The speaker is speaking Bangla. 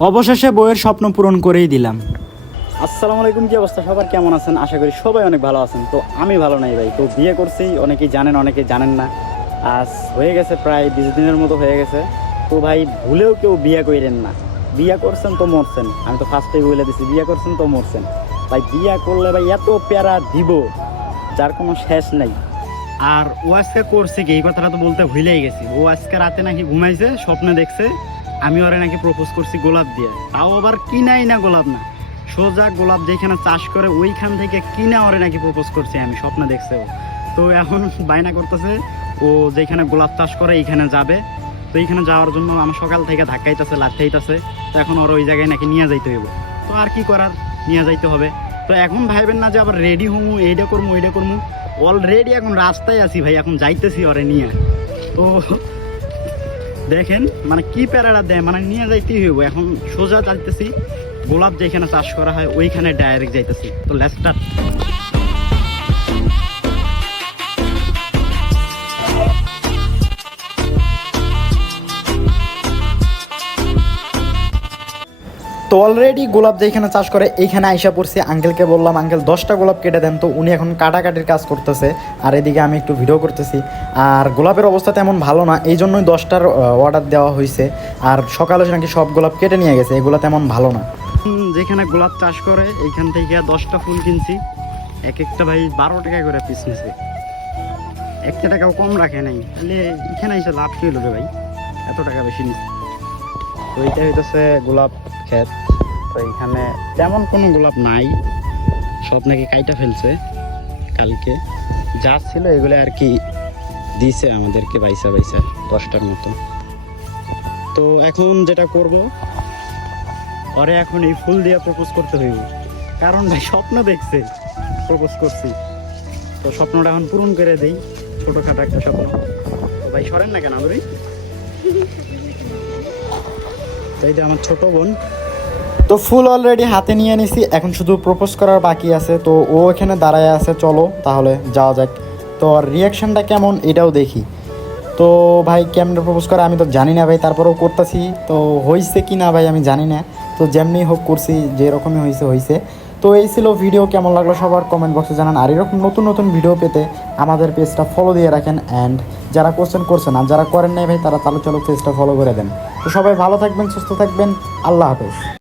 অবশেষে বইয়ের স্বপ্ন পূরণ করেই দিলাম। আসসালামু আলাইকুম কি অবস্থা? সবার কেমন আছেন? আশা করি সবাই অনেক ভালো আছেন। তো আমি ভালো নাই ভাই। তো বিয়ে করছি অনেকেই জানেন অনেকে জানেন না। আজ হয়ে গেছে প্রায় বিশ দিনের মতো হয়ে গেছে। তো ভাই ভুলেও কেউ বিয়ে করেন না। বিয়ে করছেন তো মরছেন। আমি তো ফার্স্টেই বলে দিছি বিয়ে করছেন তো মরছেন। ভাই বিয়ে করলে ভাই এত প্যারা দিব যার কোনো শেষ নাই। আর ও আজকে করছে কি? এই কথাটা তো বলতে ভুলেই গেছি। ও আজকে রাতে নাকি ঘুমাইছে স্বপ্নে দেখছে। আমি ওরে নাকি প্রপোজ করছি গোলাপ দিয়ে। তাও আবার কিনাই না গোলাপ না। সোজা গোলাপ যেখানে চাষ করে ওইখান থেকে কিনা ওরে নাকি প্রপোজ করছি আমি, স্বপ্ন দেখছে ও। তো এখন বায়না করতেছে, ও যেখানে গোলাপ চাষ করে এইখানে যাবে। তো এইখানে যাওয়ার জন্য আমার সকাল থেকে ধাক্কাইতেছে লাথাইতেছে তো এখন ওর ওই জায়গায় নাকি নিয়ে যাইতে হইব। তো আর কি করার? নিয়ে যাইতে হবে। তো এখন ভাইবেন না যে আবার রেডি হমু এইটা করমু এইটা করমু। অলরেডি এখন রাস্তায় আছি ভাই, এখন যাইতেছি ওরে নিয়ে। তো দেখেন মানে কি প্যারাটা দেয় মানে নিয়ে যাইতেই হইব। এখন সোজা যাইতেছি, গোলাপ যেখানে চাষ করা হয়, ওইখানে ডাইরেক্ট যাইতেছি। তো লেস্টার তো অলরেডি গোলাপ যেখানে চাষ করে এইখানে আইসা পড়ছি। আঙ্কেলকে বললাম, আঙ্কেল, দশটা গোলাপ কেটে দেন। তো উনি এখন কাটাকাটির কাজ করতেছে। আর এদিকে আমি একটু ভিডিও করতেছি। আর গোলাপের অবস্থা তেমন ভালো না এই জন্যই দশটার অর্ডার দেওয়া হয়েছে আর সকালে নাকি সব গোলাপ কেটে নিয়ে গেছে, এগুলো তেমন ভালো না। যেখানে গোলাপ চাষ করে এইখান থেকে দশটা ফুল কিনছি। এক একটা ভাই বারো টাকা করে পিস নিছে। একটা টাকাও কম রাখে নাই। তাহলে এখানে এসে লাভ কি হলো রে ভাই? এত টাকা বেশি নিচ্ছে তো এইটা হইতেছে গোলাপ ক্ষেত তো এইখানে তেমন কোনো গোলাপ নাই। সব নাকি কাইটা ফেলছে কালকে। যা ছিল এগুলো আর কি দিছে আমাদেরকে বাইসা বাইসা দশটার মতো। তো এখন যেটা করব, পরে এখন এই ফুল দিয়ে প্রপোজ করতে হইব। কারণ ভাই স্বপ্ন দেখছে, প্রপোজ করছি। তো স্বপ্নটা এখন পূরণ করে দেই, ছোটোখাটো একটা স্বপ্ন। তো ভাই সরেন না কেন তো এই যে আমার ছোট বোন। তো ফুল অলরেডি হাতে নিয়ে নিছি, এখন শুধু প্রপোজ করার বাকি আছে। তো ও এখানে দাঁড়ায় আছে, চলো তাহলে যাওয়া যাক। তো রিয়াকশনটা কেমন এটাও দেখি। তো ভাই কেমন প্রপোজ করে আমি তো জানি না ভাই, তারপরেও করতেছি। তো হয়েছে কি না ভাই আমি জানি না। তো যেমনি হোক করছি যে রকমই হয়েছে হয়েছে তো এই ছিল ভিডিও কেমন লাগল সবার কমেন্ট বক্সে জানান। আর এরকম নতুন নতুন ভিডিও পেতে আমাদের পেজটা ফলো দিয়ে রাখেন অ্যান্ড যারা কোশ্চেন করছেন আর যারা করেন নাই ভাই, তারা তাহলে চলো পেজটা ফলো করে দেন। তো সবাই ভালো থাকবেন, সুস্থ থাকবেন, আল্লাহ হাফেজ।